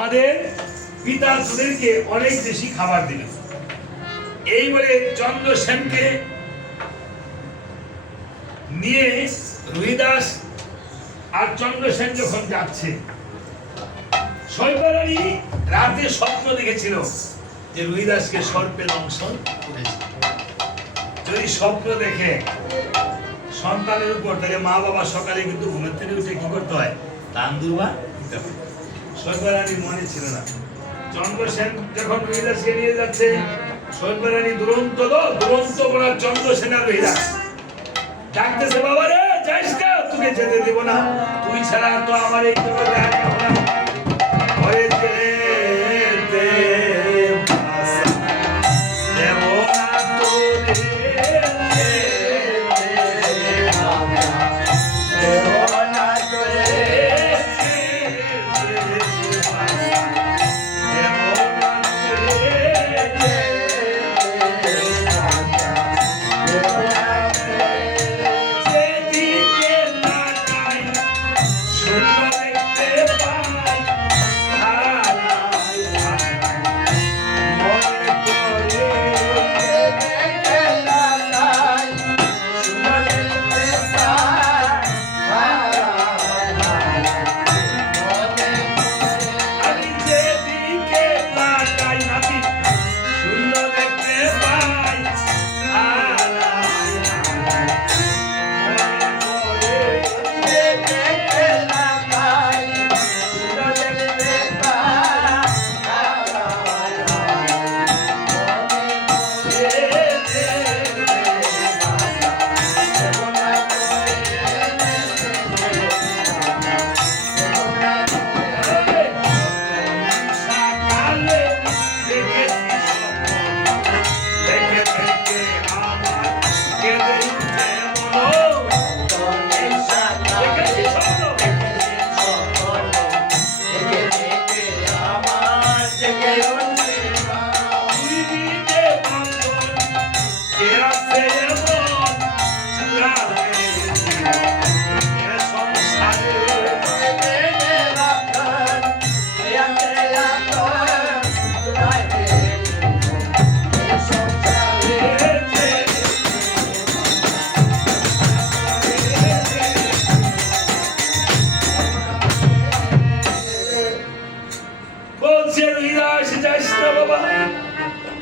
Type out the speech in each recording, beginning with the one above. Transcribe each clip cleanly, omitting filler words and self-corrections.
আমাদের পিতা তোদেরকে অনেক বেশি খাবার দিল। এই বলে চন্দ্রসেনকে নিয়ে রুহিদাস আর চন্দ্রসেন যখন যাচ্ছে, শৈলরানী রাতে স্বপ্ন দেখেছিল যে রুহিদাসকে সর্পে দংশন করেছে। যদি স্বপ্ন দেখে সন্তানের উপর, তাহলে মা বাবা সকালে কিন্তু ঘুমের থেকে উঠে কি করতে হয়? দান দুর্বা দিতে হয়। শৈলরানীর মনে ছিল না। চন্দ্রসেন যখন রুহিদাসকে নিয়ে যাচ্ছে, শৈলরানী দুরন্ত বলা চন্দ্রসেন আর রুহিদাস ডাকতেছে, বাবা রে যাইস না, তোকে যেতে দেব না, তুই ছাড়া তো আমার এই জগতে আর কেউ না। ঘরে যেতে ভাষা দেব না তোরে, দেব না তোরে,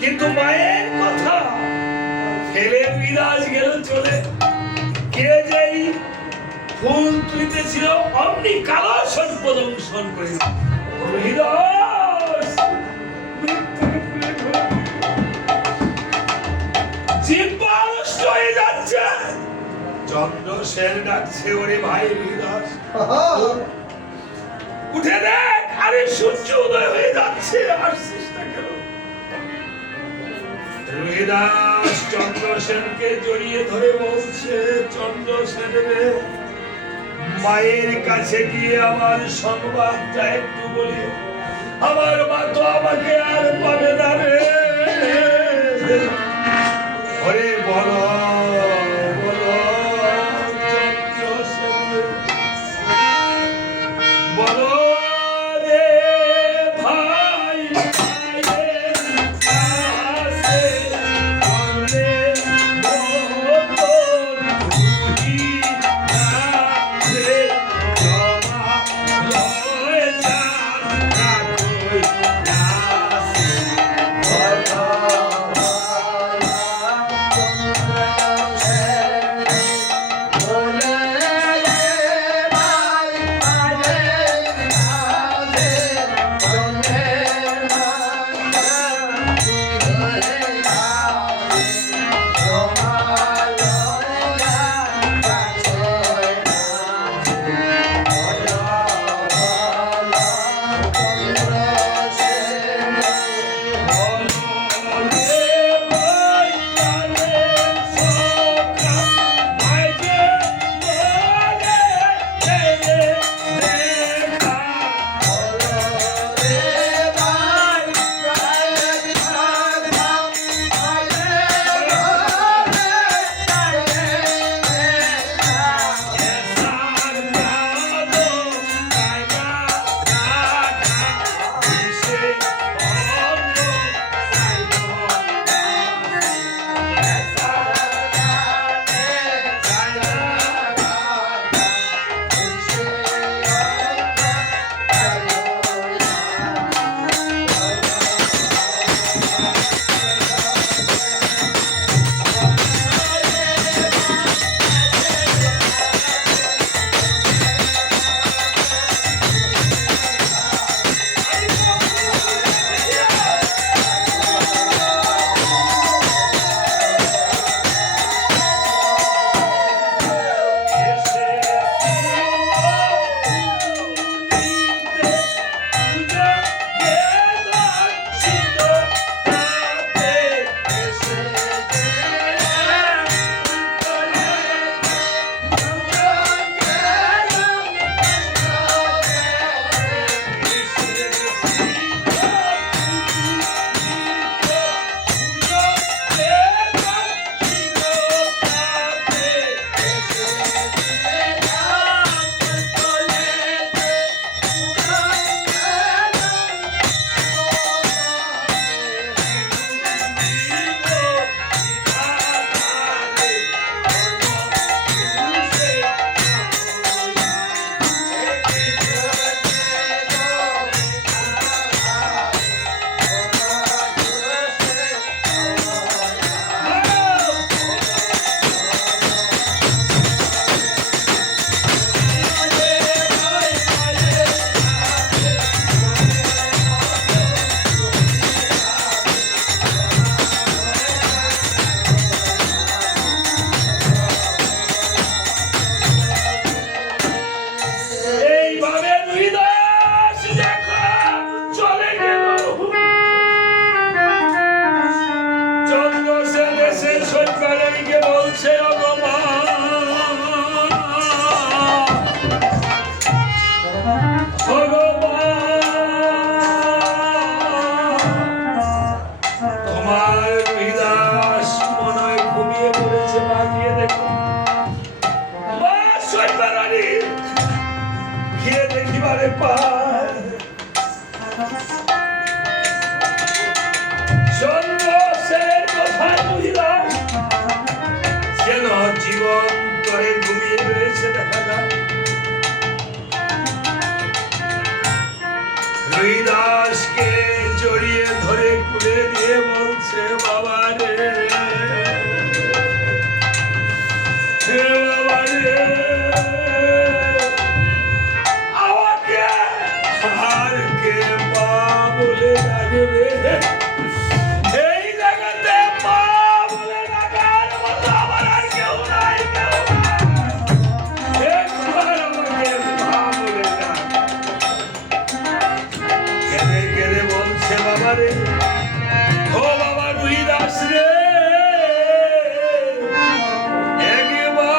কিন্তু মায়ের কথা ফেলে রুহিদাস গেল চলে। কে যেই ফুল তুলিতেছিল অমনি কালো সর্প দংশন করিল। রুহিদাস জিহ্বা নষ্ট হয়ে যাচ্ছে। চন্দ্রসেন ডাকছে, ওরে ভাই রুহিদাস উঠে দেখ, আরে সূর্য উদয় হয়ে যাচ্ছে, আসছিস না কেন? রুহিদাস চন্দ্রসেনকে জড়িয়ে ধরে বলছে, চন্দ্রসেন রে, মায়ের কাছে গিয়ে আমার সংবাদটা একটু বলি, আমার মা তো আমাকে আর পাবে না রে। ওরে বলো বলো চন্দ্রসেন, বলো রে ভাই, দাসকে জড়িয়ে ধরে কুলে দিয়ে বলছে বাবা রে, হে বাবা রে, আমাকে আর কে মা বলে ডাকবে? এই জগতে মা বলে ডাকার মতো আমার আর কেউ নাই, কেউ নাই। একবার আমাকে মা বলে ডাক। কেঁদে কেঁদে বলছে বাবা রে, ও বাবা রুহি দাস রে, একবার মা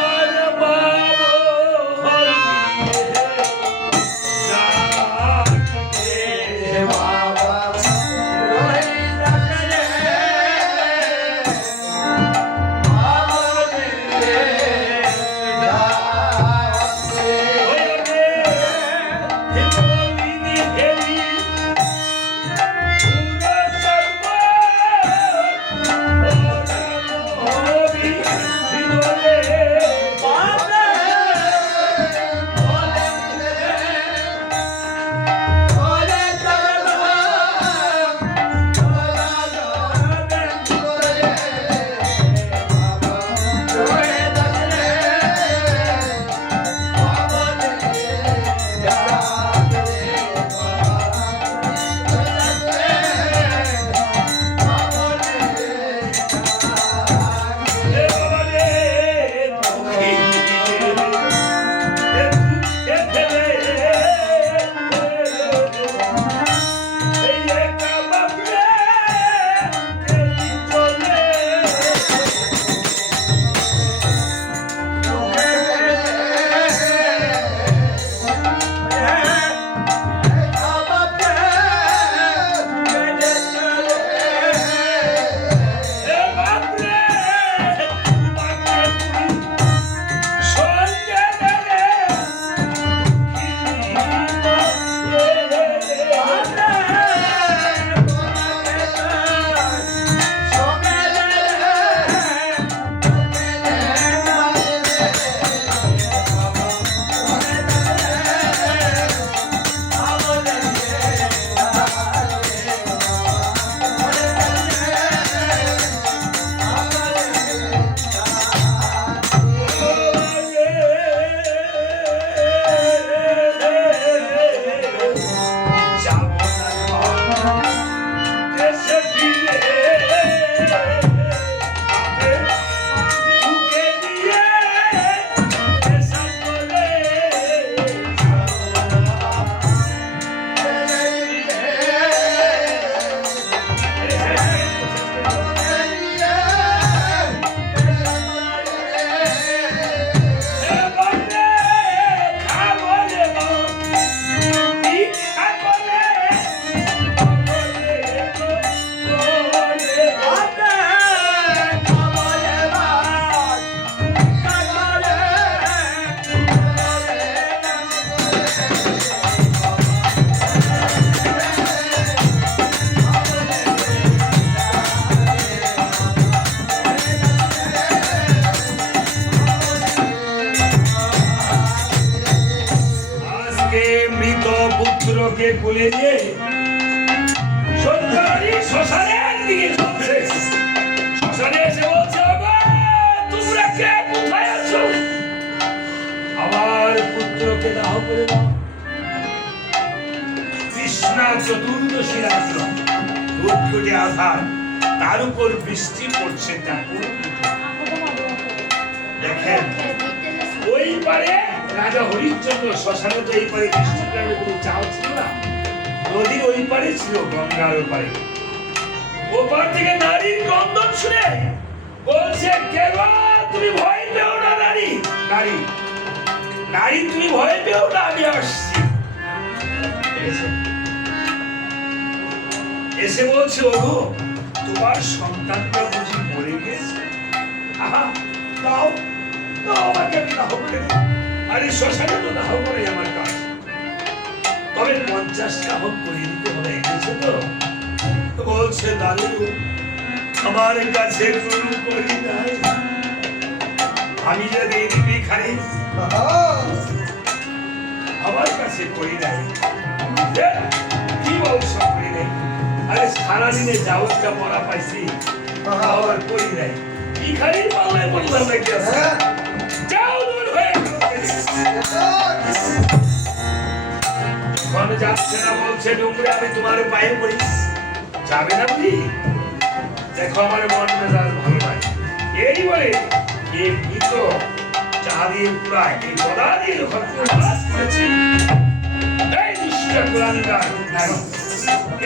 বলে পুত্রকে কোলে নিয়ে সন্তানি শ্মশানের দিকে চলছে। শ্মশানে এসে বলছে, তোমরা কে, কোথায় আছো? আমার পুত্রকে দাহ করে দাও। কৃষ্ণা চতুর্দশী রাত্র, ঘুটঘুটে আধার, তার উপর বৃষ্টি পড়ছে। দেখেন ওই পারে রাজা হরিশ্চন্দ্র, শ্মশানে তো এই পারে বৃষ্টির কারণে কোনো চাল ছিল না, নদীর ওই পারে ছিল, গঙ্গার ওই পারে। ওপার থেকে নারীর ক্রন্দন শুনে বলছে, কে গো, তুমি ভয় পেও না নারী, নারী নারী তুমি ভয় পেও না, আমি আসছি। এসে বলছে, ওগো তোমার সন্তানটা বুঝি মরে গেছে? আহা, দাও দাও আমাকে, আমি দাহ করে দিই। আরে শ্মশানে তো দাহ করে আমার কাজ, তবে 50টা হোক করিয়ে দিতে হবে, এনেছে তো? বলছে, দাদু আমার কাছে কোনো করি নাই, আমি যদি দিবি খাই, আমার কাছে করি নাই। কি সারাদিনে যাও একটা মরা পাইছি আবার করি নাই কি খালি পাল্লায় বললাম নাকি আছে যাও দূর হয়ে ওখানে যাচ্ছে না বলছে ডুমরে আমি তোমার পায়ে পড়ি যাবে না বুঝি দেখো আমার মন মেজাজ ভালো নাই এই বলে এই ভিত চা দিয়ে পুরায় এই গদা দিয়ে যখন প্রহাস করেছে এই নিশ্চয় কোরআন গান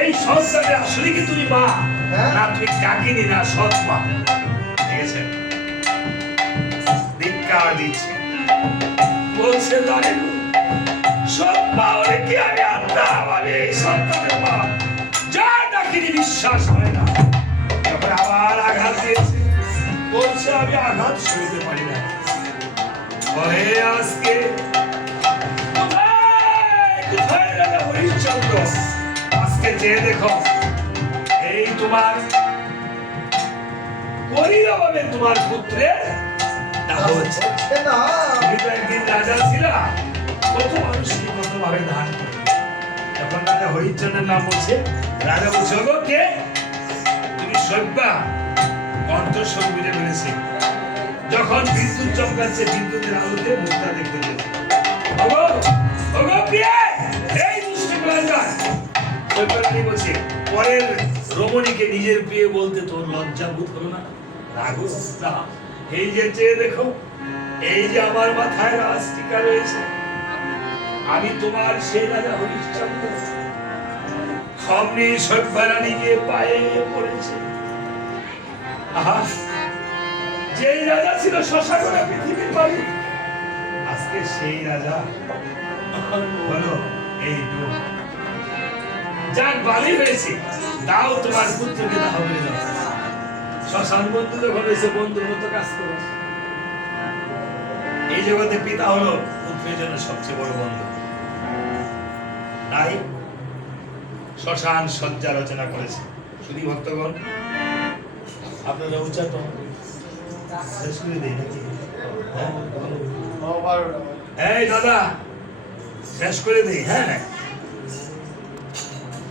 এই সংসারে আসলে কি তুমি মা না তুমি ডাকিনি না সৎ মা ঠিক আছে ধিক্কার দিচ্ছে বলছে জানেন সৎ মা হলে কি আমি আত্মা আমি এই সন্তানের মা যা ডাকিনি বিশ্বাস হয় না যখন আবার আঘাত দিয়েছে বলছে আমি আঘাত সইতে পারি না বলে আজকে কোথায় রাজা হরিশ্চন্দ্র আজকে চেয়ে দেখো এই তোমার করিবে তোমার পুত্রের দাহ হচ্ছে তুমি তো একদিন রাজা ছিলা কত মানুষকে কত ভাবে দান করে যখন রাজা হরিশ্চন্দ্রের নাম বলছে রাজা বলছে ওগো কে তুমি সভ্যা কণ্ঠস্বর বুঝে ফেলেছে যখন বিদ্যুৎ চমকাচ্ছে বিদ্যুতের আলোতে মুখটা দেখতে পেয়েছে ওগো ওগো প্রিয় এই দুষ্টু প্রাণীরা সভ্যরানী বলছে পরের রমণীকে নিজের প্রিয় বলতে তোর লজ্জা বোধ হলো না রাগো না এই যে চেয়ে দেখো এই যে আমার মাথায় রাজটিকা রয়েছে আমি তোমার সেই রাজা হরিশ্চন্দ্র সামনে সভ্যরানী গিয়ে পায়ে পড়েছে আহা যে রাজা ছিল শশাগড়া পৃথিবীর মালিক আজকে সেই রাজা হলো এই ডুব যাক বালি হয়েছে দাও তোমার পুত্রকে দাহ করে দাও শ্মশান বন্ধু যখন হয়েছে বন্ধুর মতো কাজ করো এই জগতে পিতা হলো পুত্রের জন্য সবচেয়ে বড় বন্ধু তাই শ্মশান সজ্জা রচনা করেছে শুধু ভক্তগণ আপনারা উচ্চাত শেষ করে দেই নাকি এই দাদা শেষ করে দেই হ্যাঁ